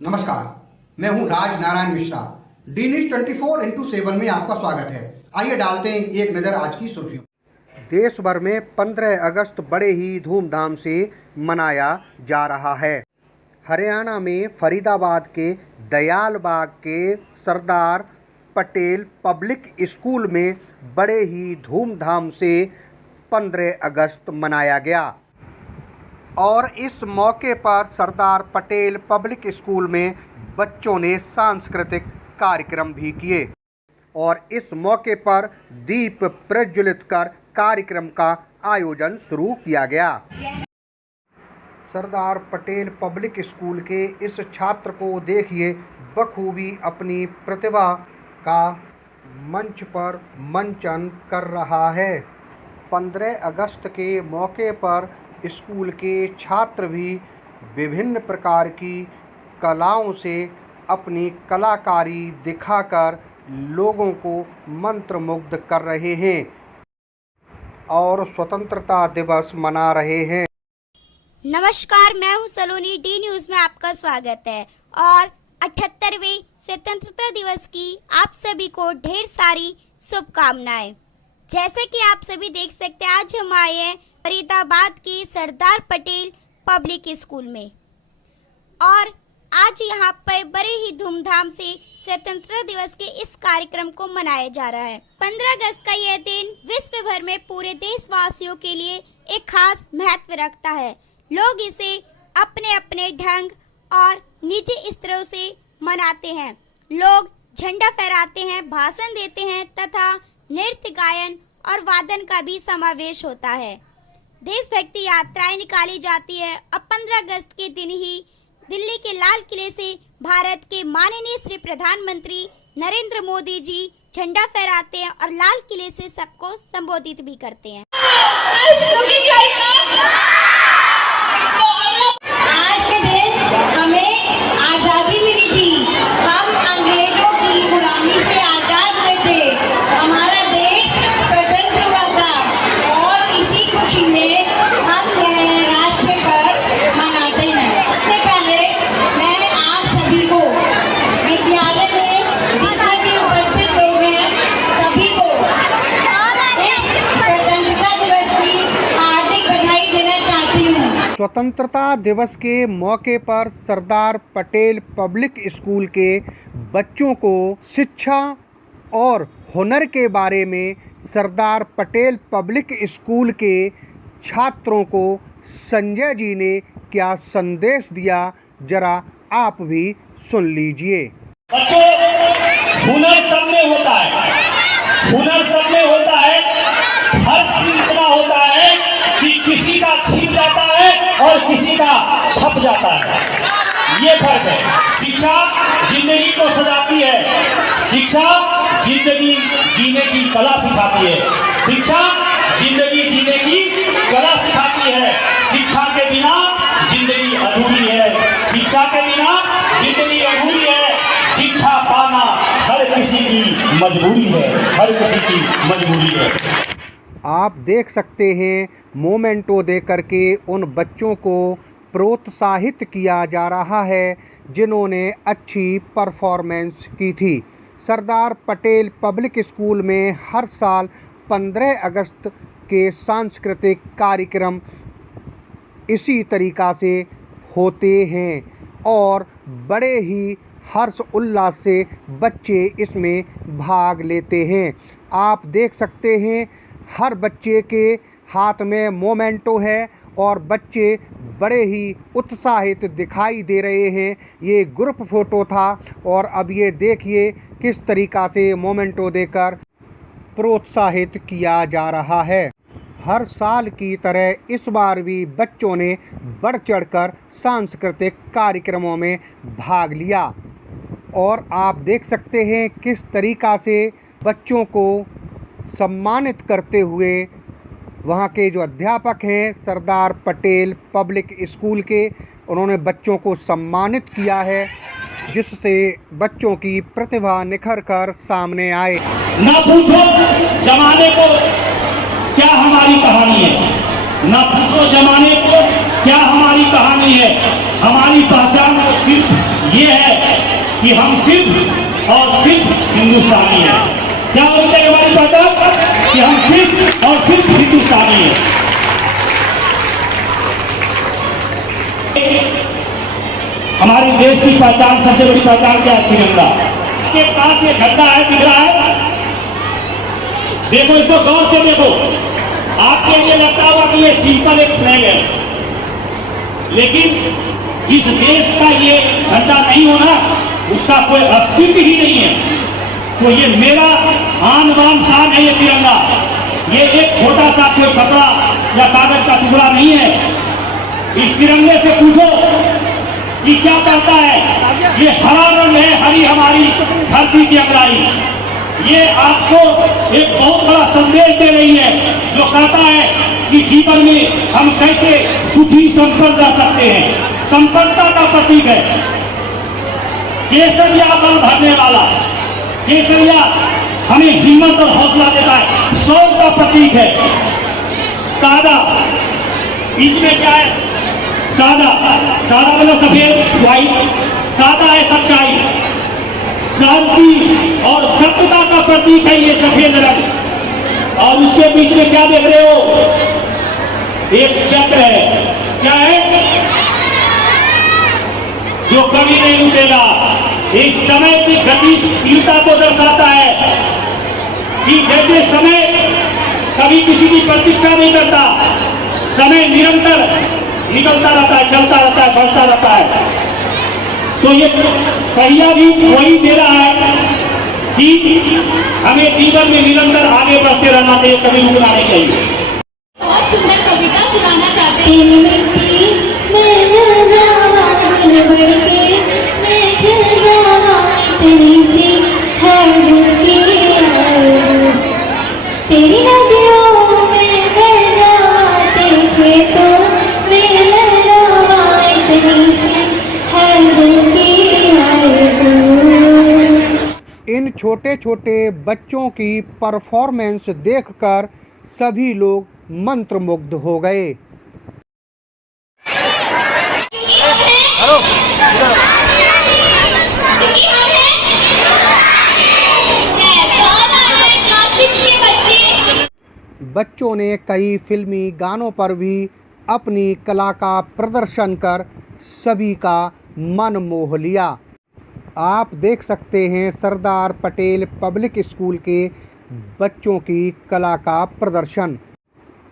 नमस्कार, मैं हूं Raj Narayan Mishra. D News 24x7 में आपका स्वागत है। आइए डालते हैं एक नजर आज की सुर्खियों। देश भर में 15 अगस्त बड़े ही धूमधाम से मनाया जा रहा है। हरियाणा में फरीदाबाद के दयाल बाग के सरदार पटेल पब्लिक स्कूल में बड़े ही धूमधाम से 15 अगस्त मनाया गया और इस मौके पर सरदार पटेल पब्लिक स्कूल में बच्चों ने सांस्कृतिक कार्यक्रम भी किए और इस मौके पर दीप प्रज्वलित कर कार्यक्रम का आयोजन शुरू किया गया। सरदार पटेल पब्लिक स्कूल के इस छात्र को देखिए बखूबी अपनी प्रतिभा का मंच पर मंचन कर रहा है। 15 अगस्त के मौके पर स्कूल के छात्र भी विभिन्न प्रकार की कलाओं से अपनी कलाकारी दिखाकर लोगों को मंत्रमुग्ध कर रहे हैं और स्वतंत्रता दिवस मना रहे हैं। नमस्कार, मैं हूं सलोनी। डी न्यूज में आपका स्वागत है और 78वें स्वतंत्रता दिवस की आप सभी को ढेर सारी शुभकामनाएं। जैसे कि आप सभी देख सकते हैं, आज हम आए हैं फरीदाबाद के सरदार पटेल पब्लिक स्कूल में और आज यहाँ पर बड़े ही धूमधाम से स्वतंत्रता दिवस के इस कार्यक्रम को मनाया जा रहा है। 15 अगस्त का यह दिन विश्व भर में पूरे देशवासियों के लिए एक खास महत्व रखता है। लोग इसे अपने अपने ढंग और निजी स्तरों से मनाते हैं। लोग झंडा फहराते हैं, भाषण देते हैं तथा नृत्य, गायन और वादन का भी समावेश होता है। देशभक्ति यात्राएं निकाली जाती है और 15 अगस्त के दिन ही दिल्ली के लाल किले से भारत के माननीय श्री प्रधानमंत्री नरेंद्र मोदी जी झंडा फहराते हैं और लाल किले से सबको संबोधित भी करते हैं। आज के दिन हमें आजादी मिली थी। हम अंग्रेजों की गुलामी से आजाद हुए थे। हमारा देश स्वतंत्र हुआ था और इसी खुशी में हम यह राष्ट्र पर्व मनाते हैं। सबसे पहले मैं आप सभी को विद्यालय में जितने भी उपस्थित लोग हैं सभी को इस स्वतंत्रता दिवस की हार्दिक बधाई देना चाहती हूँ। स्वतंत्रता दिवस के मौके पर सरदार पटेल पब्लिक स्कूल के बच्चों को शिक्षा और हुनर के बारे में सरदार पटेल पब्लिक स्कूल के छात्रों को संजय जी ने क्या संदेश दिया, जरा आप भी सुन लीजिए। बच्चों, हुनर सब में होता है, हुनर सब में होता है। फर्क सिर्फ इतना होता है कि किसी का छिप जाता है और किसी का छप जाता है, ये फर्क है। शिक्षा जिंदगी को सजाती है, शिक्षा जिंदगी जीने की कला सिखाती है, शिक्षा जिंदगी जीने की कला सिखाती है। शिक्षा के बिना जिंदगी अधूरी है, शिक्षा के बिना जिंदगी अधूरी है। शिक्षा पाना हर किसी की मजबूरी है, हर किसी की मजबूरी है। आप देख सकते हैं मोमेंटो दे करके उन बच्चों को प्रोत्साहित किया जा रहा है जिन्होंने अच्छी परफॉर्मेंस की थी। सरदार पटेल पब्लिक स्कूल में हर साल 15 अगस्त के सांस्कृतिक कार्यक्रम इसी तरीक़ा से होते हैं और बड़े ही हर्ष उल्लास से बच्चे इसमें भाग लेते हैं। आप देख सकते हैं हर बच्चे के हाथ में मोमेंटो है और बच्चे बड़े ही उत्साहित दिखाई दे रहे हैं। ये ग्रुप फ़ोटो था और अब ये देखिए किस तरीक़ा से मोमेंटो देकर प्रोत्साहित किया जा रहा है। हर साल की तरह इस बार भी बच्चों ने बढ़ चढ़कर सांस्कृतिक कार्यक्रमों में भाग लिया और आप देख सकते हैं किस तरीक़ा से बच्चों को सम्मानित करते हुए वहाँ के जो अध्यापक हैं सरदार पटेल पब्लिक स्कूल के, उन्होंने बच्चों को सम्मानित किया है जिससे बच्चों की प्रतिभा निखर कर सामने आए। ना पूछो जमाने को क्या हमारी कहानी है, ना पूछो जमाने को क्या हमारी कहानी है। हमारी पहचान तो सिर्फ ये है कि हम सिर्फ और सिर्फ हिंदुस्तानी हैं। क्या होनी चाहिए हमारी पहचान? कि हम सिर्फ और सिर्फ हिंदुस्तानी हैं। हमारे देश की पहचान, सबसे बड़ी पहचान क्या है? तिरंगा। के पास ये झंडा है, दिख रहा है? देखो इसको गौर से देखो। आपके लिए लगता होगा कि ये सिंपल एक फ्लैग है, लेकिन जिस देश का ये झंडा नहीं होना, उसका कोई अस्तित्व ही नहीं है। तो ये मेरा आन बान शान है ये तिरंगा। ये एक छोटा सा कोई कपड़ा या कागज का टुकड़ा नहीं है। इस तिरंगे से पूछो कि क्या कहता है। ये हरा रंग है, हरी हमारी धरती की अंगड़ाई। ये आपको एक बहुत बड़ा संदेश दे रही है, जो कहता है कि जीवन में हम कैसे सुखी संपन्न रह सकते हैं। संपन्नता का प्रतीक है केसरिया, बल भरने वाला केसरिया हमें हिम्मत और हौसला देता है। शौर्य का प्रतीक है सादा। इसमें क्या है? सादा। सादा मतलब सफेद, व्हाइट। सादा है सच्चाई, शांति और सत्यता का प्रतीक है ये सफेद रंग। और उसके बीच में क्या देख रहे हो? एक चक्र है। क्या है? जो कभी नहीं रुकेगा। इस समय की गतिशीलता को दर्शाता है कि जैसे समय कभी किसी की प्रतीक्षा नहीं करता, समय निरंतर निकलता रहता है, चलता रहता है, बढ़ता रहता है। तो ये पहिया भी वही दे रहा है कि हमें जीवन में निरंतर आगे बढ़ते रहना चाहिए, कभी रुकना नहीं चाहिए। बहुत सुंदर कविता सुनाना चाहते हैं। तेरी नदियों में बह जाते खेतों में लहराए तेरी सी हर दिल की आरज़ू। इन छोटे छोटे बच्चों की परफॉर्मेंस देखकर सभी लोग मंत्रमुग्ध हो गए। बच्चों ने कई फिल्मी गानों पर भी अपनी कला का प्रदर्शन कर सभी का मन मोह लिया। आप देख सकते हैं सरदार पटेल पब्लिक स्कूल के बच्चों की कला का प्रदर्शन।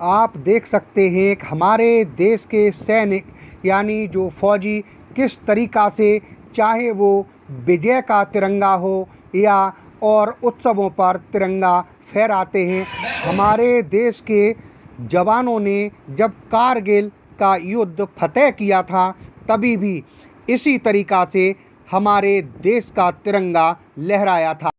आप देख सकते हैं कि हमारे देश के सैनिक यानी जो फौजी किस तरीक़ा से, चाहे वो विजय का तिरंगा हो या और उत्सवों पर तिरंगा फहराते हैं। हमारे देश के जवानों ने जब कारगिल का युद्ध फतेह किया था, तभी भी इसी तरीक़ा से हमारे देश का तिरंगा लहराया था।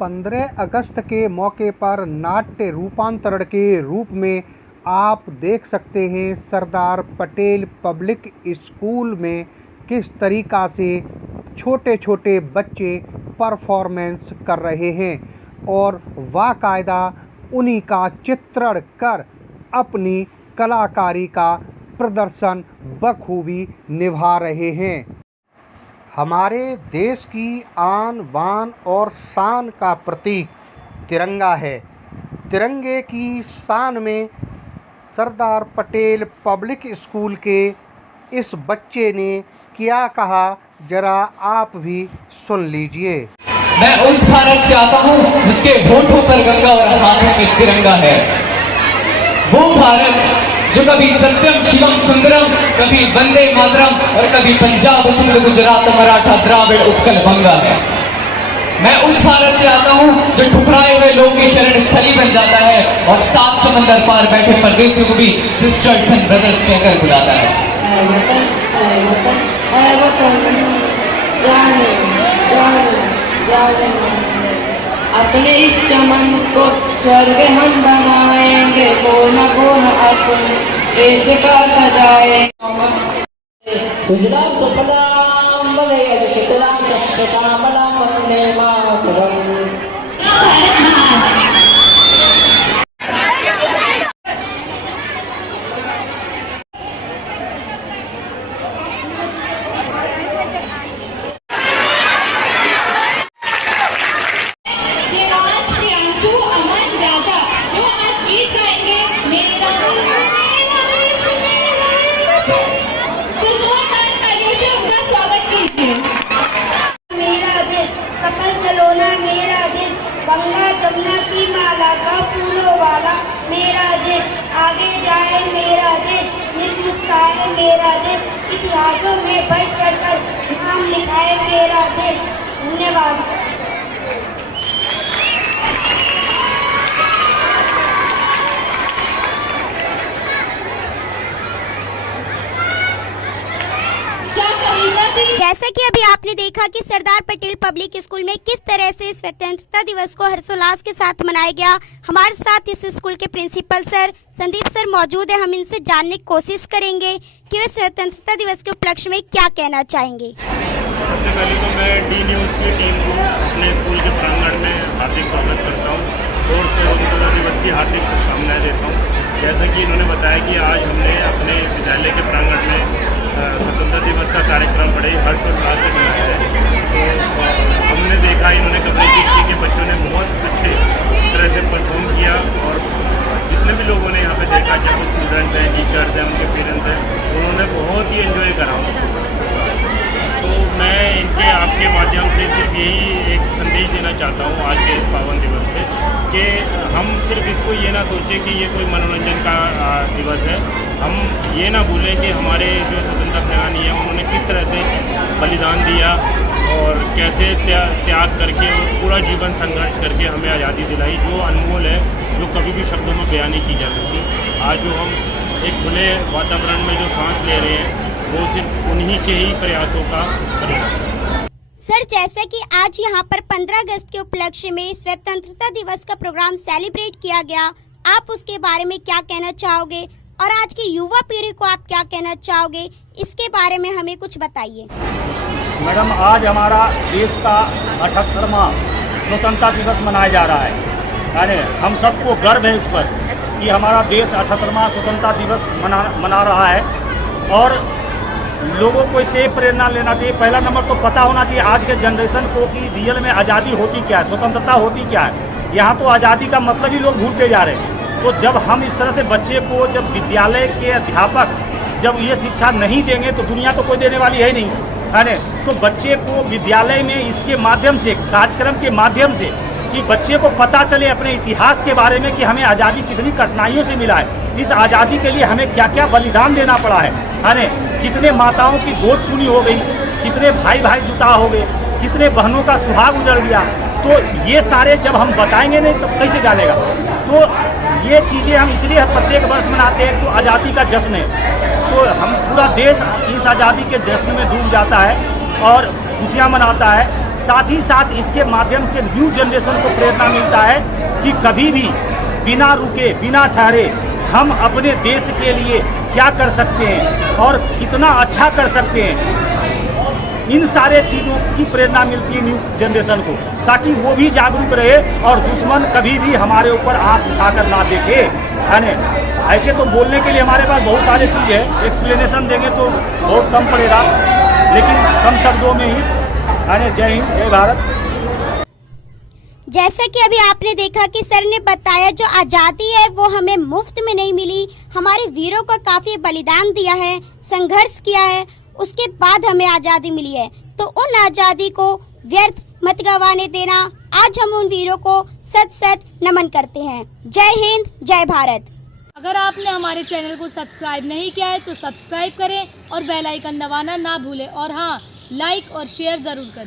15 अगस्त के मौके पर नाट्य रूपांतरण के रूप में आप देख सकते हैं सरदार पटेल पब्लिक स्कूल में किस तरीक़ा से छोटे छोटे बच्चे परफॉर्मेंस कर रहे हैं और बाकायदा उन्हीं का चित्रण कर अपनी कलाकारी का प्रदर्शन बखूबी निभा रहे हैं। हमारे देश की आन बान और शान का प्रतीक तिरंगा है। तिरंगे की शान में सरदार पटेल पब्लिक स्कूल के इस बच्चे ने क्या कहा, जरा आप भी सुन लीजिए। मैं उस भारत से आता हूँ जिसके होठों पर गंगा और हाथों में तिरंगा है। वो भारत जो कभी सत्यम शिवम सुंदरम, कभी वंदे मातरम और कभी पंजाब सिंध गुजरात मराठा द्राविड़ उत्कल बंगा है। मैं उस भारत से आता हूँ जो ठुकराए हुए लोगों की शरण स्थली बन जाता है और 7 समंदर पार बैठे परदेशियों को भी सिस्टर्स एंड ब्रदर्स कहकर बुलाता है। अपने इस चमन को स्वर्ग हम बनाएंगे, कोना कोना अपने देश का सजाए। सुजलाम सुफलाम मलयज शीतलाम शस्त्रकामलाम वन्दे मातरम्। धन्यवाद। जैसा कि अभी आपने देखा कि सरदार पटेल पब्लिक स्कूल में किस तरह से स्वतंत्रता दिवस को हर्षोल्लास के साथ मनाया गया। हमारे साथ इस स्कूल के प्रिंसिपल सर संदीप सर मौजूद है। हम इनसे जानने की कोशिश करेंगे कि वे स्वतंत्रता दिवस के उपलक्ष्य में क्या कहना चाहेंगे। सबसे पहले तो मैं डी न्यूज़ की टीम को अपने स्कूल के प्रांगण में हार्दिक स्वागत करता हूँ और स्वतंत्रता दिवस की हार्दिक शुभकामनाएं देता हूँ। जैसा कि इन्होंने बताया कि आज हमने अपने विद्यालय के प्रांगण में स्वतंत्रता दिवस का कार्यक्रम बड़े हर्षोल्लास से मनाया है। तो हमने देखा इन्होंने कम्युनिटी के बच्चों ने बहुत अच्छे तरह से परफॉर्म किया और जितने भी लोगों ने यहाँ पे देखा, चाहे वो स्टूडेंट्स हैं, टीचर्स हैं, उनके पेरेंट्स हैं, उन्होंने बहुत ही एंजॉय करा। तो मैं इनके आपके माध्यम से सिर्फ यही एक संदेश देना चाहता हूँ आज के पावन दिवस पे कि हम सिर्फ इसको ये ना सोचें कि ये कोई मनोरंजन का दिवस है। हम ये ना भूलें कि हमारे जो स्वतंत्रता सेनानी हैं उन्होंने किस तरह से बलिदान दिया और कैसे त्याग करके और पूरा जीवन संघर्ष करके हमें आज़ादी दिलाई, जो अनमोल है, जो कभी भी शब्दों में बयान नहीं की जा सकती। आज जो हम एक खुले वातावरण में जो सांस ले रहे हैं वो सिर्फ उन्हीं के ही प्रयासों का परिणाम है। सर, जैसा कि आज यहाँ पर 15 अगस्त के उपलक्ष्य में स्वतंत्रता दिवस का प्रोग्राम सेलिब्रेट किया गया, आप उसके बारे में क्या कहना चाहोगे और आज की युवा पीढ़ी को आप क्या कहना चाहोगे, इसके बारे में हमें कुछ बताइए। मैडम, आज हमारा देश का 78वां स्वतंत्रता दिवस मनाया जा रहा है। अरे हम सबको गर्व है इस पर कि हमारा देश 78वां स्वतंत्रता दिवस मना रहा है और लोगों को इससे प्रेरणा लेना चाहिए। पहला नंबर तो पता होना चाहिए आज के जनरेशन को कि रियल में आज़ादी होती क्या है, स्वतंत्रता होती क्या है। यहाँ तो आज़ादी का मतलब ही लोग भूलते जा रहे हैं। तो जब हम इस तरह से बच्चे को, जब विद्यालय के अध्यापक जब ये शिक्षा नहीं देंगे तो दुनिया तो कोई देने वाली है नहीं, है ना। तो बच्चे को विद्यालय में इसके माध्यम से, कार्यक्रम के माध्यम से, कि बच्चे को पता चले अपने इतिहास के बारे में कि हमें आज़ादी कितनी कठिनाइयों से मिला है, इस आज़ादी के लिए हमें क्या क्या बलिदान देना पड़ा है ना। कितने माताओं की गोद सुनी हो गई, कितने भाई भाई जुटा हो गए, कितने बहनों का सुहाग उजड़ गया। तो ये सारे जब हम बताएंगे नहीं तो कैसे जानेगा। तो ये चीज़ें हम इसलिए प्रत्येक वर्ष मनाते हैं तो आज़ादी का जश्न है। तो हम पूरा देश इस आज़ादी के जश्न में डूब जाता है और खुशियाँ मनाता है। साथ ही साथ इसके माध्यम से न्यू जनरेशन को प्रेरणा मिलता है कि कभी भी बिना रुके, बिना ठहरे हम अपने देश के लिए क्या कर सकते हैं और कितना अच्छा कर सकते हैं। इन सारे चीज़ों की प्रेरणा मिलती है न्यू जनरेशन को, ताकि वो भी जागरूक रहे और दुश्मन कभी भी हमारे ऊपर आँख उठाकर ना देखे, है ना। ऐसे तो बोलने के लिए हमारे पास बहुत सारी चीज़ है, एक्सप्लेनेशन देंगे तो बहुत कम पड़ेगा, लेकिन कम शब्दों में ही, है ना। जय हिंद, जय भारत। जैसा कि अभी आपने देखा कि सर ने बताया जो आज़ादी है वो हमें मुफ्त में नहीं मिली, हमारे वीरों को काफ़ी बलिदान दिया है, संघर्ष किया है, उसके बाद हमें आज़ादी मिली है। तो उन आज़ादी को व्यर्थ मत गंवाने देना। आज हम उन वीरों को सत सत नमन करते हैं। जय हिंद, जय भारत। अगर आपने हमारे चैनल को सब्सक्राइब नहीं किया है तो सब्सक्राइब करें और बेल आइकन दबाना ना भूलें और हाँ, लाइक और शेयर ज़रूर करें।